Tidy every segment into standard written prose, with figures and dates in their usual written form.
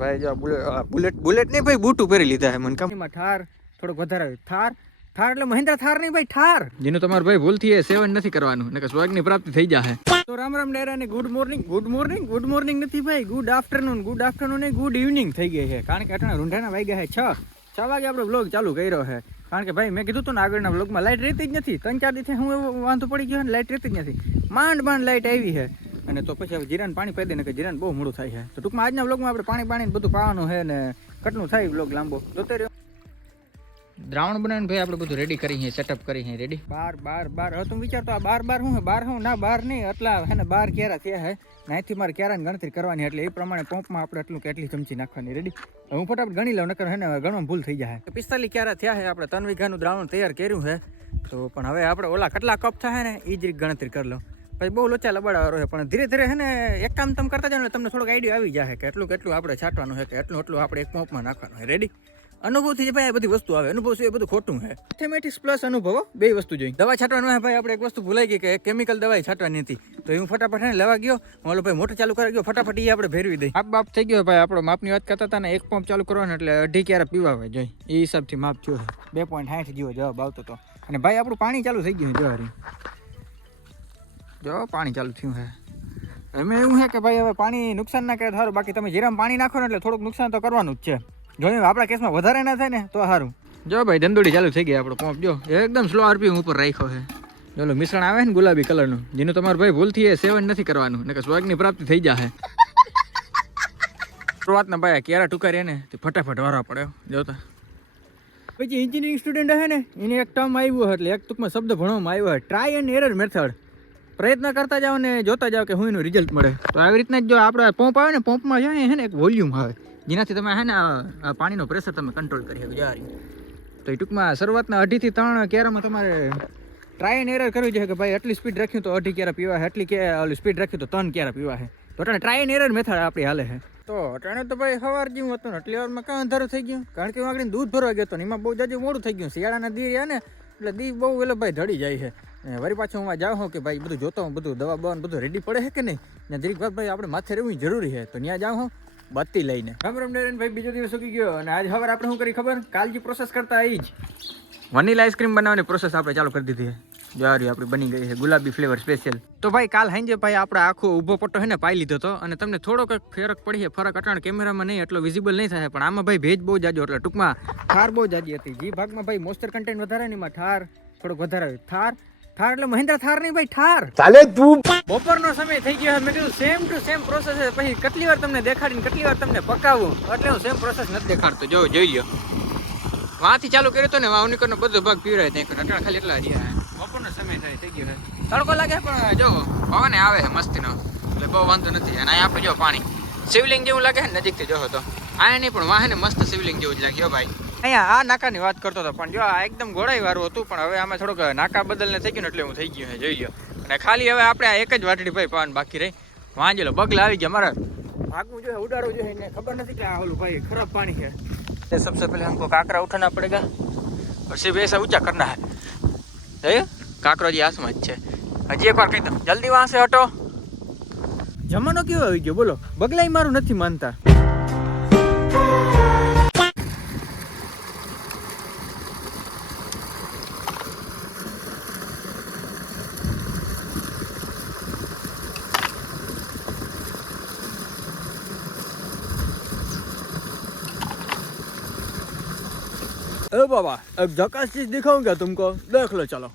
ભાઈ જો બુલેટ નહીં ભાઈ બૂટ પહેરી લીધા છે મને કંપનીમાં ઠાર થોડોક વધારે ઠાર એટલે મહિન્દ્રા થાર નહીં ભાઈ ઠાર જેનું તમારે ભાઈ ભૂલથી એ સેવન નથી કરવાનું ને કે સ્વર્ગની પ્રાપ્તિ થઈ જાય. તો રામ ડેરા ને ગુડ મોર્નિંગ નથી ભાઈ ગુડ આફ્ટરનૂન ને ગુડ ઇવનિંગ થઈ ગઈ છે કારણ કે અટાણા રૂંઢાના વાગ્યા છે 6 વાગે આપણે બ્લોગ ચાલુ કર્યો છે કારણ કે ભાઈ મેં કીધું હતું ને આગળના બ્લોગમાં લાઇટ રહેતી જ નથી 3-4 દિવસે હું એવો વાંધો પડી ગયો ને લાઇટ રહેતી જ નથી માંડ લાઇટ આવી છે અને તો પછી હવે જીરાને પાણી પાઈ દે ને કે જીરાને બહુ મોડું થાય છે તો ટૂંકમાં આજના બ્લોગમાં આપણે પાણી બધું પાવાનું છે ને કેટલું થાય બ્લોગ લાંબો જોતે રહ્યો. દ્રાવણ બનાવીને ભાઈ આપણે બધું રેડી કરી સેટઅપ કરી રેડી બાર હવે તું વિચારતો આ બાર હું બાર હું ના બાર નહીં એટલા હે ને 12 ક્યારા થયા હે નાથી મારે ક્યારાની ગણતરી કરવાની એટલે એ પ્રમાણે પંપમાં આપણે એટલું કેટલી ચમચી નાખવાની રેડી. હું ફટાફટ ગણી લઉં નકર હે ને ગણવામાં ભૂલ થઈ જાય. 45 ક્યારા થયા છે આપણે 3 વીઘાનું દ્રાવણ તૈયાર કર્યું છે તો પણ હવે આપણે ઓલા કેટલા કપ થાય ને એ જ ગણતરી કરી લઉં પછી બહુ લોચા લબાડવાળો છે પણ ધીરે ધીરે હે ને એક કામ તમે કરતા જાવ ને તમને થોડોક આઈડિયા આવી જાય કે એટલું આપણે છાંટવાનું છે કે એટલું આપણે એક પંપમાં નાખવાનું છે રેડી. અનુભવથી ભાઈ આ બધી વસ્તુ આવે અનુભવ છે એ બધું ખોટું છે મેથેમેટિક્સ પ્લસ અનુભવ બે વસ્તુ જોઈ. દવા છાંટવાનું હોય ભાઈ આપણે એક વસ્તુ ભૂલાઈ ગઈ કે કેમિકલ દવા છાંટવાની હતી તો હું ફટાફટ ને લેવા ગયો ઓલો ભાઈ મોટર ચાલુ કરી ગયો ફટાફટ એ આપણે ભેરવી દઈ. બાપ થઈ ગયો ભાઈ આપણો માપની વાત કરતા હતા ને એક પંપ ચાલુ કરવાનો એટલે 2.5 ક્યારે પીવા હોય જોઈ એ હિસાબથી માપ થયો 2.60 જેવો જવાબ આવતો હતો અને ભાઈ આપણું પાણી ચાલુ થઈ ગયું જો પાણી ચાલુ થયું છે. એમાં એવું છે કે ભાઈ હવે પાણી નુકસાન ના કરે સારું બાકી તમે જીરામાં પાણી નાખો ને એટલે થોડુંક નુકસાન તો કરવાનું જ છે જો આપણા કેસમાં વધારે ના થાય ને તો સારું. જો ભાઈ ધંધોડી ચાલુ થઈ ગઈ આપણો પંપ જો એકદમ સ્લો આરપીએમ ઉપર રાખ્યો છે. ચાલો મિશ્રણ આવે ને ગુલાબી કલરનું જેનું તમારે ભાઈ ભૂલથી એ સેવન નથી કરવાનું ને કે સ્વર્ગની પ્રાપ્તિ થઈ જાય. શરૂઆતના ભાઈ ક્યારે ટૂંકા ને તે ફટાફટ વારવા પડે જોતા. પછી એન્જિનિયરિંગ સ્ટુડન્ટ હે ને એને એક ટર્મ આવ્યું એટલે એક ટૂંકમાં શબ્દ ભણવામાં આવ્યો હોય ટ્રાય એન્ડ એરર મેથડ. પ્રયત્ન કરતા જાઓ ને જોતા જાઓ કે હું એનું રિઝલ્ટ મળે. તો આવી રીતના જો આપણે પંપ આવે ને પંપમાં જાય છે ને એક વોલ્યુમ આવે જેનાથી તમે હે ને પાણીનો પ્રેશર તમે કંટ્રોલ કરી શકો જારી. તો એ ટૂંકમાં શરૂઆતના 2.5 થી 3 ક્યારામાં તમારે ટ્રાય એન્ડ એરર કરવી જોઈએ કે ભાઈ આટલી સ્પીડ રાખ્યું તો 2.5 ક્યારા પીવા છે એટલી ઓલી સ્પીડ રાખ્યું તો 3 ક્યારા પીવા છે. તો અટાણે ટ્રાય એન્ડ એરર મેથડ આપણી હાલે છે. તો અટાણે તો ભાઈ સવાર જેવું હતું ને એટલી વારમાં કાં અંધારું થઈ ગયું કારણ કે હું આગળ દૂધ ભરવા ગયો હતો ને એમાં બહુ જાજુ મોડું થઈ ગયું શિયાળાના દી રહ્યા ને એટલે દી બહુ વેલો ભાઈ ઢળી જાય છે. વળી પાછું હું જાઉં હોઉં કે ભાઈ બધું જોતો હું બધું દવા બવા બધું રેડી પડે છે કે નહીં ને દરેક વાત ભાઈ આપણે માથે રહેવું જરૂરી છે તો ત્યાં જાઉં હું બત્તી લઈને. રામ ભાઈ બીજો દિવસ ઉગી ગયો અને આજ સવારે આપણે શું કરી ખબર કાલ જે પ્રોસેસ કરતા એ જ વનીલા આઈસ્ક્રીમ બનાવવાની પ્રોસેસ આપણે ચાલુ કરી દીધી છે જારી આપણી બની ગઈ છે ગુલાબી ફ્લેવર સ્પેશિયલ. તો ભાઈ કાલ હાંજે ભાઈ આપણે આખો ઊભો પટ્ટો છે ને પાઈ લીધો હતો અને તમને થોડોક ફરક પડી છે ફરક અટાણ કેમેરામાં નહીં એટલો વિઝિબલ નહીં થાય પણ આમાં ભાઈ ભેજ બહુ જાજો એટલે ટૂંકમાં ઠાર બહુ જાજી હતી જે ભાગમાં ભાઈ મોઇસ્ચર કન્ટેન્ટ વધારે ને એમાં ઠાર થોડોક વધારે ઠાર એટલે મહિન્દ્રા થાર નહીં ભાઈ ઠાર ચાલે તું. બપોરનો સમય થઈ ગયો મેં કીધું સેમ ટુ સેમ પ્રોસેસ છે પછી કેટલી વાર તમને દેખાડીને કેટલી વાર તમને પકાવું એટલે હું સેમ પ્રોસેસ નથી દેખાડતો જો જોઈ લ્યો. વાંથી ચાલુ કર્યો હતો ને વાવનીકરનો બધો ભાગ પીવરાય ત્યાં અટાણ ખાલી એટલા રહ્યા બપોરનો સમય થઈ ગયો છે તડકો લાગે પણ જો પવને આવે છે મસ્તીનો એટલે બહુ વાંધો નથી. અને અહીંયા આપણે જો પાણી શિવલિંગ જેવું લાગે ને નજીકથી જોવો તો આ નહીં પણ વાહે ને મસ્ત શિવલિંગ જેવું જ લાગ્યો ભાઈ. અહીંયા આ નાકાની વાત કરતો હતો પણ જો આ એકદમ ગોળાઈ વાળું હતું પણ હવે આમાં થોડોક નાકા બદલને થઈ ગયું ને એટલે હું થઈ ગયું જોઈ લો. અને ખાલી હવે આપણે આ એક જ વાટડી ભાઈ પાન બાકી રહી વાંચેલો બગલા આવી ગયા મારે ભાગવું જોઈએ ઉડાડવું જોઈએ એને ખબર નથી કે આ ઓલું ભાઈ ખરાબ પાણી છે. सबसे पहले हमको काकरा उठाना पड़ेगा और सिर्फ ऐसा ऊंचा करना है काकरो जी आसमान है हजी एक बार कही दो जल्दी वहां से हटो. जमानो क्यों આવી ગયો બોલો બગલાઈ મારું નથી માનતા. ए बाबा अब झकास चीज दिखाऊंगा तुमको देख लो चलो.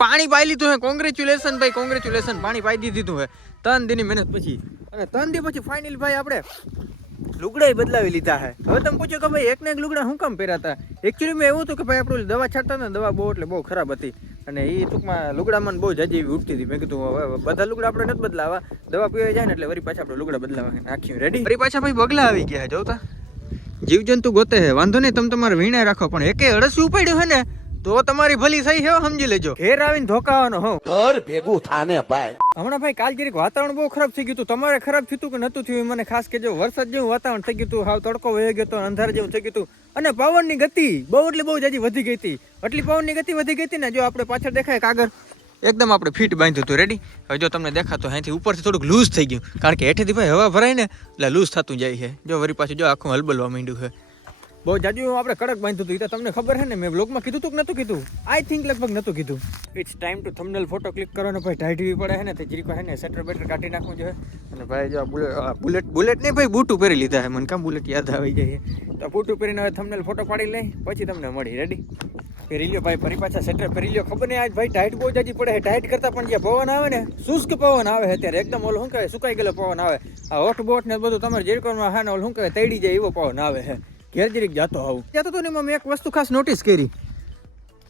પાણી પાઈ લીધું હે કોંગ્રેચ્યુલેશન ભાઈ કોંગ્રેચ્યુલેશન પાણી પાઈ દીધું હે 3 દિનની મહેનત પછી અને 3 દી પછી ફાઇનલ ભાઈ આપણે લુગડા બદલાવી લીધા હે. હવે તમે પૂછો કે ભાઈ એકને એક લુગડા શું કામ પહેર્યા હતા એકચ્યુઅલી એવું હતું કે ભાઈ આપણે દવા છાંટતા ને દવા બહુ એટલે બહુ ખરાબ હતી અને એ ટૂંકમાં લુગડામાં બહુ જાજી એવી ઉઠતી હતી. મેં કીધું હવે બધા લુગડા આપણે નથી બદલાવા દવા પીવાઈ જાય ને એટલે વળી પાછા આપણે લુગડા બદલાવા નાખ્યું રેડી. વળી પાછા ભાઈ બગલા આવી ગયા જોતા જીવજંતુ ગોતે હે વાંધો નહીં તમે તમારે વીણા રાખો પણ એકે અળસિયું પડ્યું હે ને તો તમારી ભલી સહી છે સમજી લેજો. ઘેર આવીને ધોકાવાનો હો ઘર ભેગું થાને ભાઈ. હમણાં ભાઈ કાલ જરીક વાતાવરણ બહુ ખરાબ થઈ ગયું હતું તમારે ખરાબ થયું કે નતું થયું મને ખાસ કે જો વરસાદ જેવું વાતાવરણ થઈ ગયું હતું હાવ તડકો વહી ગયો હતો અંધાર જેવું થઈ ગયું હતું અને પવનની ગતિ બહુ એટલે બહુ જાજી વધી ગઈ હતી. એટલી પવનની ગતિ વધી ગઈ હતી ને જો આપણે પાછળ દેખાય કાગળ એકદમ આપણે ફિટ બાંધ્યું હતું રેડી. હવે જો તમને દેખાતો અહીંથી ઉપરથી થોડુંક લૂઝ થઈ ગયું, કારણ કે હેઠેથી ભાઈ હવા ભરાય ને એટલે લૂઝ થતું જાય છે. જો વળી પાછું જો આખું હલબલવા માંડ્યું છે. બહુ જાજુ આપણે કડક બાંધ્યું હતું, એ તો તમને ખબર છે ને, મેં બ્લોગમાં કીધું હતું કે નહોતું કીધું? આઈ થિંક લગભગ નહોતું કીધું. It's time to thumbnail photo click કરવાનો ભાઈ. ઢાઢવી પડે છે ને તે જીરીકો છે ને સેટર બેટર કાઢી નાખવું જોઈએ. અને ભાઈ જો બુલેટ નહીં ભાઈ, બૂટું પહેરી લીધા છે. મને કામ બુલેટ યાદ આવી જાય. તો બૂટું પહેરીને હવે થંબનેલ ફોટો પાડી લઈ, પછી તમને મળી. રેડી પહેરી લ્યો ભાઈ, ફરી પાછા સેટર પહેરી લ્યો. ખબર નહીં આજ ભાઈ ટાઈટ બહુ જાજી પડે છે. ટાઈટ કરતાં પણ જે પવન આવે ને, શુષ્ક પવન આવે છે અત્યારે, એકદમ ઓલું શું કહેવાય, સુકાઈ ગયેલો પવન આવે. આ હોઠ બોટ ને બધું તમારે જેરકોમાં હા ને ઓલું શું કહેવાય, તૈડી જાય એવો પવન આવે છે. ઘેર જરીક જાતો આવું જતો તો ને. મેં એક વસ્તુ ખાસ નોટિસ કરી.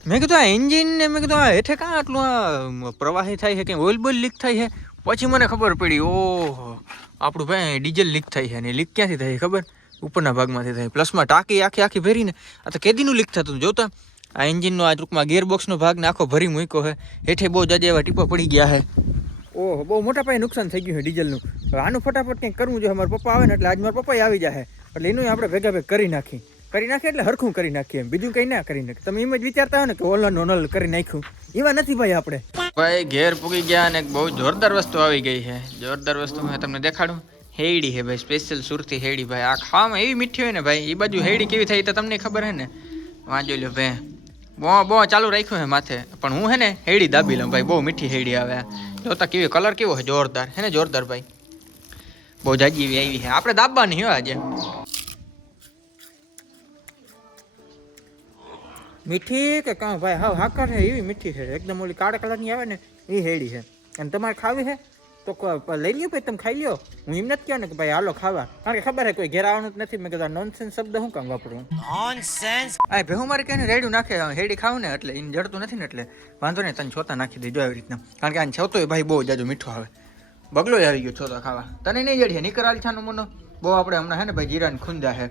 મેં કીધું આ એન્જિન ને, મેં કીધું આ હેઠે કાં આટલું આ પ્રવાહી થાય છે, કે ઓઇલ બોઇલ લીક થાય છે. પછી મને ખબર પડી, ઓહો આપણું ભાઈ ડીઝલ લીક થાય છે. અને લીક ક્યાંથી થાય ખબર? ઉપરના ભાગમાંથી થાય. પ્લસમાં ટાંકી આખી ભરીને આ તો કેદીનું લીક થતું જોતા. આ એન્જિનનો આ ટૂંકમાં ગિયરબોક્સનો ભાગ ને આખો ભરી મૂક્યો છે. હેઠે બહુ જાજા એવા ટીપા પડી ગયા છે. ઓહો બહુ મોટા પાયે નુકસાન થઈ ગયું છે ડીઝલનું. આનું ફટાફટ કંઈક કરવું જોઈએ. મારા પપ્પા આવે ને એટલે આજ મારા પપ્પા આવી જાય, એટલે એનું આપણે ભેગા કરી નાખીએ એટલે હરખું કરી નાખીએ. એમ બીજું કંઈ ના કરી નાખીએ. તમે એમ જ વિચારતા હોય ને કે ઓલનો નલ કરી નાખ્યું, એવા નથી ભાઈ આપણે. ભાઈ ઘેર પૂગી ગયા અને બહુ જોરદાર વસ્તુ આવી ગઈ છે. જોરદાર વસ્તુ મેં તમને દેખાડું. હેડી છે ભાઈ, સ્પેશિયલ સુરતી હેડી ભાઈ. આ ખાવામાં એવી મીઠી હોય ને ભાઈ. એ બાજુ હેડી કેવી થાય તો તમને ખબર છે ને? વાંચો લ્યો ભાઈ, બહુ ચાલુ રાખ્યું છે માથે, પણ હું હે ને હેડી દાબી લઉં ભાઈ. બહુ મીઠી હેડી આવે. જોતા કેવી કલર કેવો છે, જોરદાર હે ને? જોરદાર ભાઈ, બહુ જાજી એવી આવી છે. આપણે દાબવાની હોય આજે. મીઠી કે કાં ભાઈ? હા હાકર છે એવી મીઠી છે એકદમ. ઓલી કાળા કલરની આવે ને એ હેડી છે. અને તમારે ખાવી છે તો લઈ લ્યો ભાઈ, તમે ખાઈ લ્યો. હું એમ નથી કહો ને કે ભાઈ હાલો ખાવા, કારણ કે ખબર છે કોઈ ઘેર આવવાનું જ નથી. મેં કીધું નોનસેન્સ શબ્દ શું કામ વાપરું? નોનસેન્સ આ ભેહું મારે કહે ને રેડું નાખે હેડી ખાવું ને, એટલે એને જડતું નથી ને, એટલે વાંધો નહીં તને છોતા નાખી દેજો આવી રીતના. કારણ કે આને છોતો ભાઈ બહુ જાજો મીઠો આવે. બગલો આવી ગયો છોતા ખાવા. તને નહીં જડીએ નીકળ છાનો મોનો. બહુ આપણે હમણાં હે ને ભાઈ જીરાની ખૂંદા છે.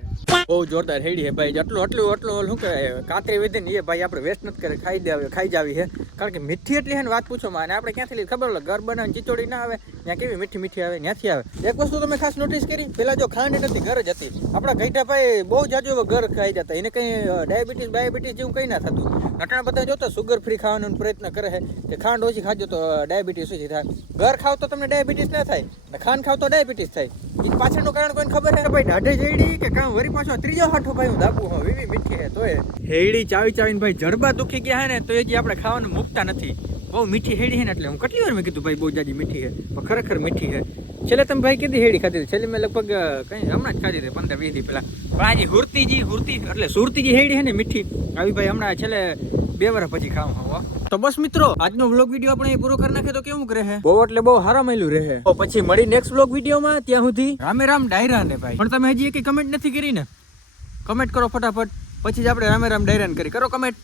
બહુ જોરદાર હેડી છે ભાઈ. આટલું શું કહેવાય, કાતરી વિધિ ને એ ભાઈ આપણે વેસ્ટ નથી કરે, ખાઈ જાવી છે. કારણ કે મીઠી એટલી છે ને વાત પૂછો માં. અને આપણે ક્યાંથી લીધી ખબર? ઘર બનાવીને ચીચોડી ના આવે ત્યાં કેવી મીઠી આવે, ત્યાંથી આવે. એક વસ્તુ તમે ખાસ નોટિસ કરી, પેલા જો ખાંડ નથી ઘર જ હતી. આપણા ઘઈટા ભાઈ બહુ જાજુ ઘર ખાઈ જતા. એને કંઈ ડાયાબિટીસ જેવું કંઈ ના થતું. ઘટના બધા જોતા સુગર ફ્રી ખાવાનો પ્રયત્ન કરે છે કે ખાંડ ઓછી ખાજો તો ડાયાબિટીસ ઓછી થાય. ઘર ખાવ તો તમને ડાયાબિટીસ ના થાય, ખાંડ ખાવ તો ડાયાબિટીસ થાય. એ પાછળનું કારણ કોઈને ખબર છે ભાઈ? ઢાઢે જેડી કે કામ વરી પાછો ત્રીજો હાથો ભાઈ હું દાબું હોઉં એવી મીઠી છે. તોય હેડી ચાવીને ભાઈ જડબા દુખી ગયા છે ને, તો એ જે આપણે ખાવાનું મૂકતા નથી. બહુ મીઠી હેડી છે ને, એટલે હું કેટલી વાર મેં કીધું ભાઈ બહુ જાજી મીઠી છે, પણ ખરેખર મીઠી છે. છેલ્લે તમે ભાઈ કીધી હેડી ખાધી હતી? છેલ્લે મેં લગભગ કંઈ હમણાં જ ખાધી હતી 15-20 દી પહેલા. પણ આજે હુરતી એટલે સુરતી હેડી છે ને મીઠી આવી ભાઈ, હમણાં છેલ્લે 2 વર્ષ પછી ખાવા. તો બસ મિત્રો, આજનો વ્લોગ વિડીયો આપણે પૂરો કરી નાખે તો કેવું રહે? બહુ એટલે બહુ હારા મળ્યું રહે. તો પછી મળી નેક્સ્ટ વ્લોગ વિડીયોમાં. ત્યાં સુધી રામે રામ ડાયરા ને ભાઈ. પણ તમે હજી એક કમેન્ટ નથી કરી ને? કમેન્ટ કરો ફટાફટ, પછી જ આપણે રામે રામ ડાયરા કરી. કરો કમેન્ટ.